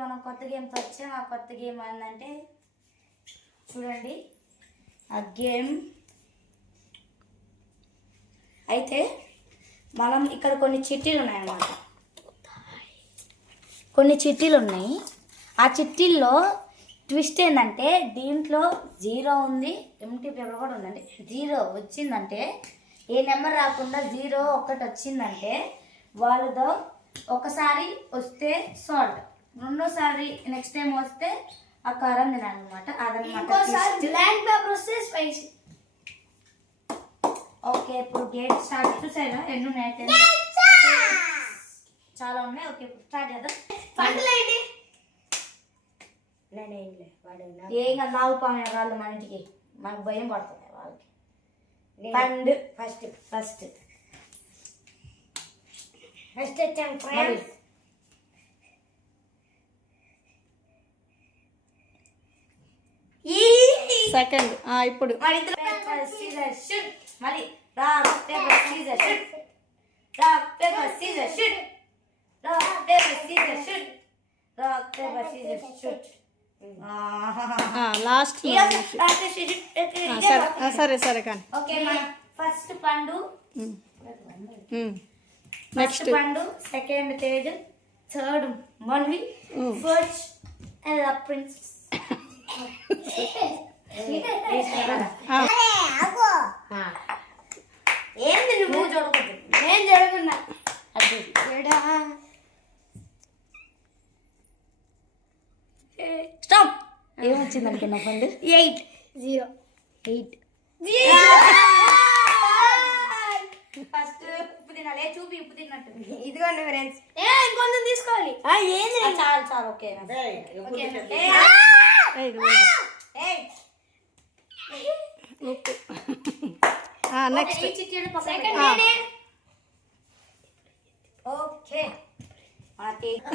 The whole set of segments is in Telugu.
మనం కొత్త గేమ్తో వచ్చాం. ఆ కొత్త గేమ్ ఏంటంటే చూడండి. ఆ గేమ్ అయితే మనం ఇక్కడ కొన్ని చిట్టీలు ఉన్నాయన్నమాట. కొన్ని చిట్టీలు ఉన్నాయి. ఆ చిట్టీల్లో ట్విస్ట్ ఏంటంటే దీంట్లో 0 ఉంది, ఎంటీ పేపర్ కూడా ఉందండి. 0 వచ్చిందంటే ఏ నెంబర్ రాకుండా 0 ఒక్కటి వచ్చిందంటే వాళ్ళతో ఒకసారి వస్తే సాల్ట్, రెండోసారి నెక్స్ట్ టైం వస్తే ఆ కారం తినాలన్నమాట. అదనమాట. బ్లాంక్ పేపర్ వస్తే స్పైసీ. ఓకే, ఇప్పుడు గేట్ స్టార్ట్. చూసారా ఎన్ని ఉన్నాయి? చాలా ఉన్నాయి. ఓకే, ఇప్పుడు స్టార్ట్ చేద్దాం. పంటలేండి ఏం కాదు, నాగు పాము రాళ్ళు మన ఇంటికి, మనకు భయం పడుతుంది వాళ్ళకి. పండు ఫస్ట్ ఫస్ట్ ఫస్ట్ వచ్చాం ఫ్రెండ్స్. సెకండ్ ఇప్పుడు మళ్ళీ rock paper scissor shoot, rock paper scissor shoot, rock paper scissor shoot, rock paper scissor shoot. Last సరే సరే కానీ okay, first Pandu, next Pandu, second Tej, third Manvi, fourth Prince. ఏంది నువ్వు చూడకూడదు, నేను జరుగుతున్నా. స్టాప్. ఏమొచ్చింది అనుకున్నా పండు? 8 0 8. ఫస్ట్ ఉప్పు తినాలి. చూపి ఉప్పు తిన్నట్టు. ఇదిగోండి ఫ్రెండ్స్. ఇంకొంచెం తీసుకోవాలి. ఏంది చాలు చాలు. ఓకే నెక్స్ట్ ఓకే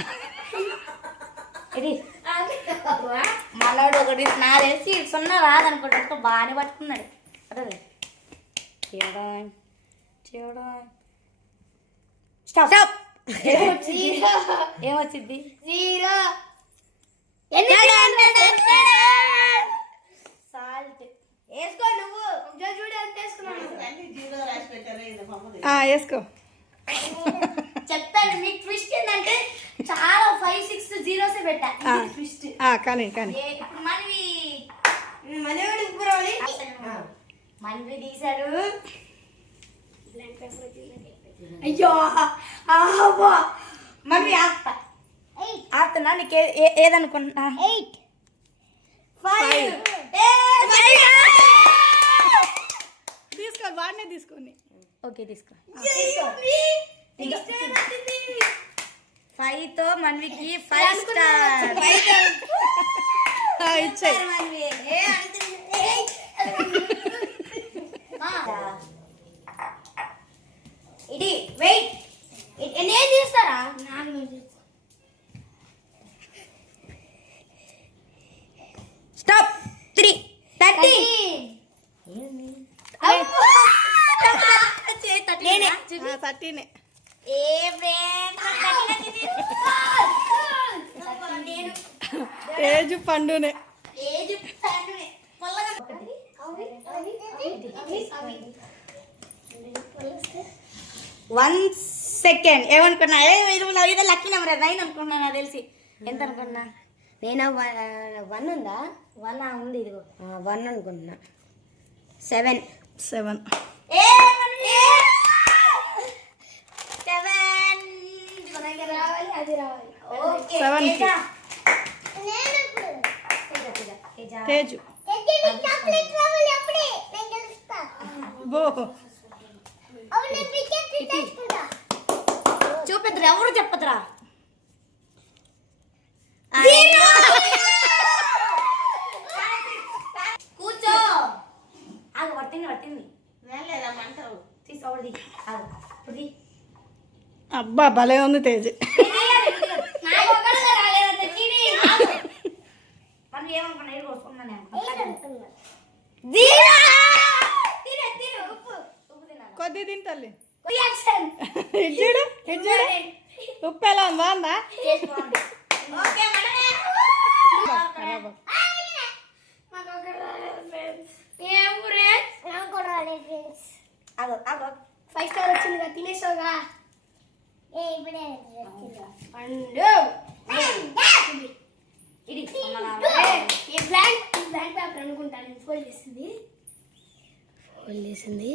ఇది మనోడు ఒకటి నా తెలిసి సున్నా రాదనుకుంటా, బాగానే పట్టుకున్నాడు. అదే స్టాప్. ఏమొచ్చింది? 0 సాల్ట్ వేసుకో. నువ్వు చూడు ఎంత వేసుకున్నావు. వేసుకో. చెప్పాను మీకు. ట్విస్ట్ ఏంటంటే చాలా 5 6 0s పెట్టా. ట్విస్ట్ కానీ కానీ ఇప్పుడు మనవి మనోడు ఉప్పురాలి. మనవి తీశాడు. అయ్యో మనవి ఆపుతున్నా. నీకు ఏదనుకున్నా? 8 5. తీసుకోండి, వాడినే తీసుకోండి. ఓకే తీసుకో. 5 తో మనవికి 5 స్టార్. ఇచ్చాయి. ఇది వెయిట్ నేను చేస్తారా? స్టాప్. 3 30. నేనే 30నే. తేజు పండునే. 1 సెకండ్. ఏమనుకున్నా? ఇదే లక్కీ నెంబర్ 9 అనుకున్నా. నాకు తెలిసి ఎంత అనుకున్నా నేను 1 ఉందా? 1 ఉంది. ఇదిగో 1 అనుకుంటున్నా. 7 రావాలి, అది రావాలి. ఓకే 7 తేజు. చూపిద్దరు, ఎవరు చెప్పదురా. కూర్చో. ఆగు, పట్టింది. తీసుకోవద్ది. అబ్బా భలే ఉంది తేజు. మనం ఏమనుకున్నా? కొద్ది తింటల్లి. ఇడ్జుడు ఉప్పు ఎలా ఉంది? బాగుందా? ఓకే మనమే. మాకు ఒకటి రాలేదు ఫ్రెండ్స్. ఏం ఫ్రెండ్స్? నాకు కూడా రాలేదు ఫ్రెండ్స్. అగో అగో 5 స్టార్ వచ్చిందిగా తినేసావుగా. ఇప్పుడే పండు ఇది ఈ బ్లాంక్ పేపర్ అనుకుంటాను. ఫోల్డ్ చేసింది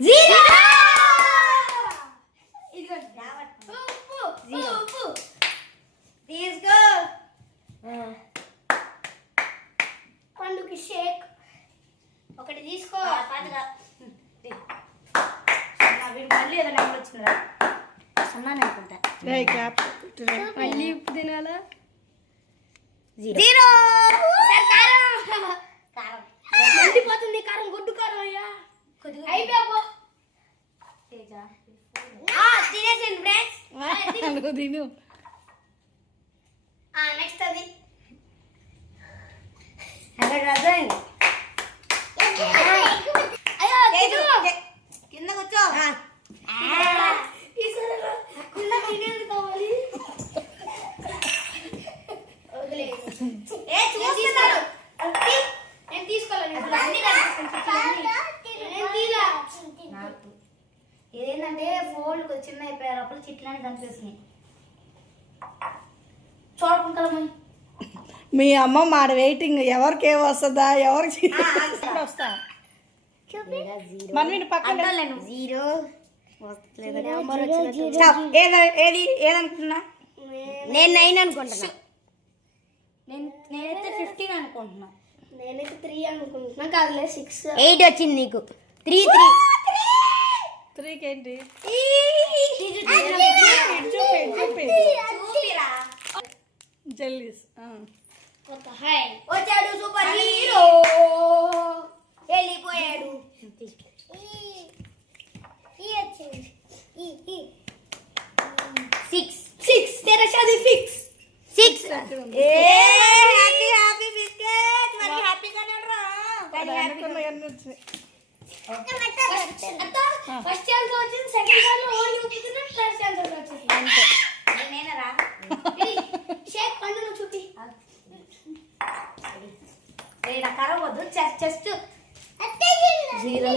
జీరో. ఇదిగో ఉప్పు తీసుకో. పండుకి షేక్ ఒకటి తీసుకో. వీడు మళ్ళీ ఏదో నెంబర్ వచ్చిందిరా. సున్నాను అనుకుంటా. క్యాప్ మళ్ళీ ఉప్పు తినాలా? జీరో. సార్ కారం కారం మండిపోతుంది. కారం గుడ్డు కారం అయ్యా. అయిపోయావు తినేసింది ఫ్రెండ్స్. నువ్వు తిను. నెక్స్ట్ అది అయ్యో కింద కూర్చో. తినేది కావాలి. నేను తీసుకోవాలి. ఇదేంటంటే ఫోల్డ్ కొంచెం చిన్న అయిపోయారు లోపల చిట్లాంటి కనిపిస్తున్నాయి. చూడకుండా మీ అమ్మ మాడ వెయిటింగ్ ఎవరికి ఏం వస్తుందా ఎవరికి వస్తా మన పక్కన జీరో ఏది ఏదనుకున్నా నేను 9 అనుకుంటున్నా. నేనైతే 15 అనుకుంటున్నా. నేనైతే 3 అనుకుంటున్నా. కాదులే 6 8 వచ్చింది నీకు. 3 3కి ఏంటి చూపిరా. జెల్లీస్ వచ్చాడు సూపర్ హీరో. వెళ్ళిపోయాడు. సిక్స్ तेरा शादी फिक्स 6. Happy biscuit. మరి హ్యాపీగానే రా. ఫస్ట్ ఛాన్స్ వచ్చింది. సెకండ్ ఛాన్స్ ఓన్లీ ఉప్పుతున్నా. థర్డ్ ఛాన్స్ వచ్చింది. అంతే నేనేరా. షేక్ పండు నువ్వు చూపి. నా కరవద్దు. జస్ట్ జీరో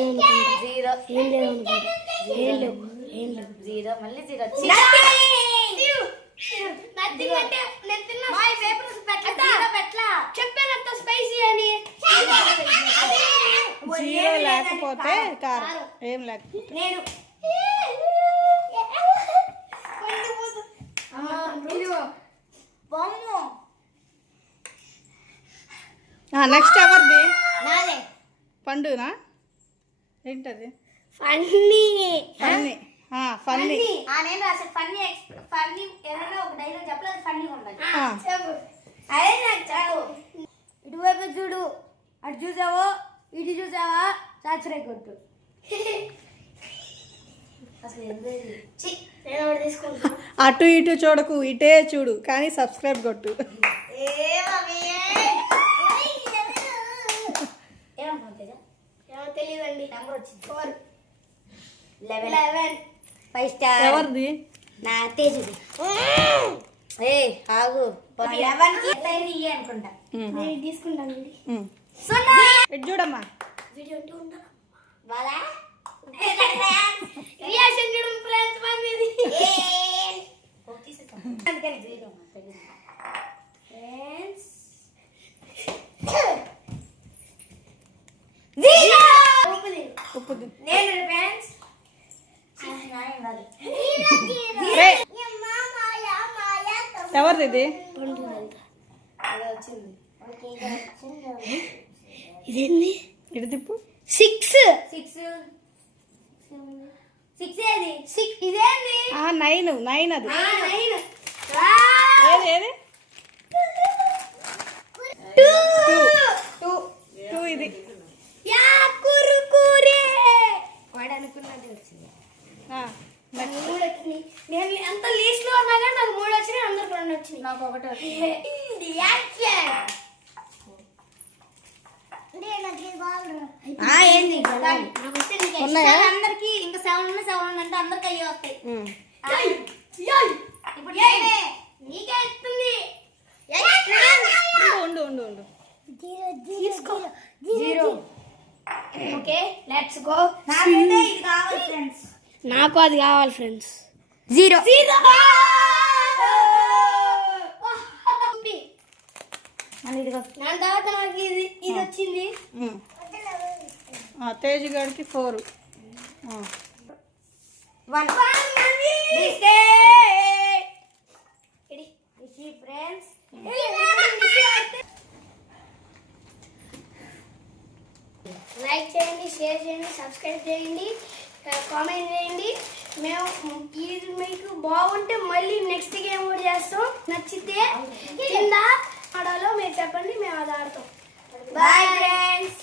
జీరో జీరో మళ్ళీ జీరో. నథింగ్ అంటే నేను తిన్నా. మై పేపర్స్ పెట్టలా చెప్పానంత స్పైసీ అని. జీరో లేకపోతే కారం ఏం లేకపోతే నేను బొమ్ము నెక్స్ట్ ఎవరిది నాదే పండునా ఏంటది ఫన్నీ ఫన్నీ ఫన్నీ నేను రాసే ఫన్నీ ఫన్నీ ఏదైనా ఒక డైలాగ్ చెప్పలేదు. ఫన్నీ ఉండాలి. చెప్పు. అదే నాకు చాలు. ఇటువైపు చూడు. అటు చూసావో ఇటు చూసావా సబ్స్క్రైబ్ కొట్టు. అసలు నేను ఒకటి తీసుకుంటాను. అటు ఇటు చూడకు ఇటే చూడు కానీ సబ్స్క్రైబ్ కొట్టు. ఏమో తెలియదండి. నెంబర్ వచ్చింది 4 11 5 స్టార్. ఎవరిది నా తేజుది. ఏ ఆగు 11 కి టైం ఇయ్యి అనుకుంటా. నేను తీసుకుంటాను. ఇటు చూడమ్మా వీడియో ఉంటే ఉందా బాలా రియాక్షన్ చూడండి ఫ్రెండ్స్. మనది అందుకని జీరో ఫ్రెండ్స్. ఉప్పు తిను. నేను ఫ్రెండ్స్ ఎవరిది ఇది ఇదేంది? ఇటు తిప్పు 6 ఏది 6 ఇదేంది? 9 అది 9 ఏది ఏది 2 ఇది యా కురుకురే వాడు అనుకున్నది వచ్చింది. నాకు 3 వచ్చినాయి. నేను ఎంత లీస్ట్ లో ఉన్నా కానీ నాకు 3 వచ్చినాయి. అందరికి 2 వచ్చినాయి. నాకు ఒకటి ఏంది ఉన్నాయా? అందరికి ఇంకా 7 అంటే అందరికి అయ్యి వస్తాయి. ఇప్పుడు నీకే ఇస్తుంది. Let's go. నాకైతే ఇది కావాలి ఫ్రెండ్స్. నాకు అది కావాలి ఫ్రెండ్స్. 0 దాని తర్వాత నాకు ఇది వచ్చింది. తేజ్ గడికి 4. 1 ఫ్రెండ్స్. లైక్ చేయండి, షేర్ చేయండి, సబ్స్క్రైబ్ చేయండి, కామెంట్ చేయండి. మేము ఇది మీకు బాగుంటే మళ్ళీ నెక్స్ట్ గేమ్ కూడా చేస్తాం. నచ్చితే కింద ఆడాలో మీరు చెప్పండి, మేము అది ఆడతాం. Bye friends.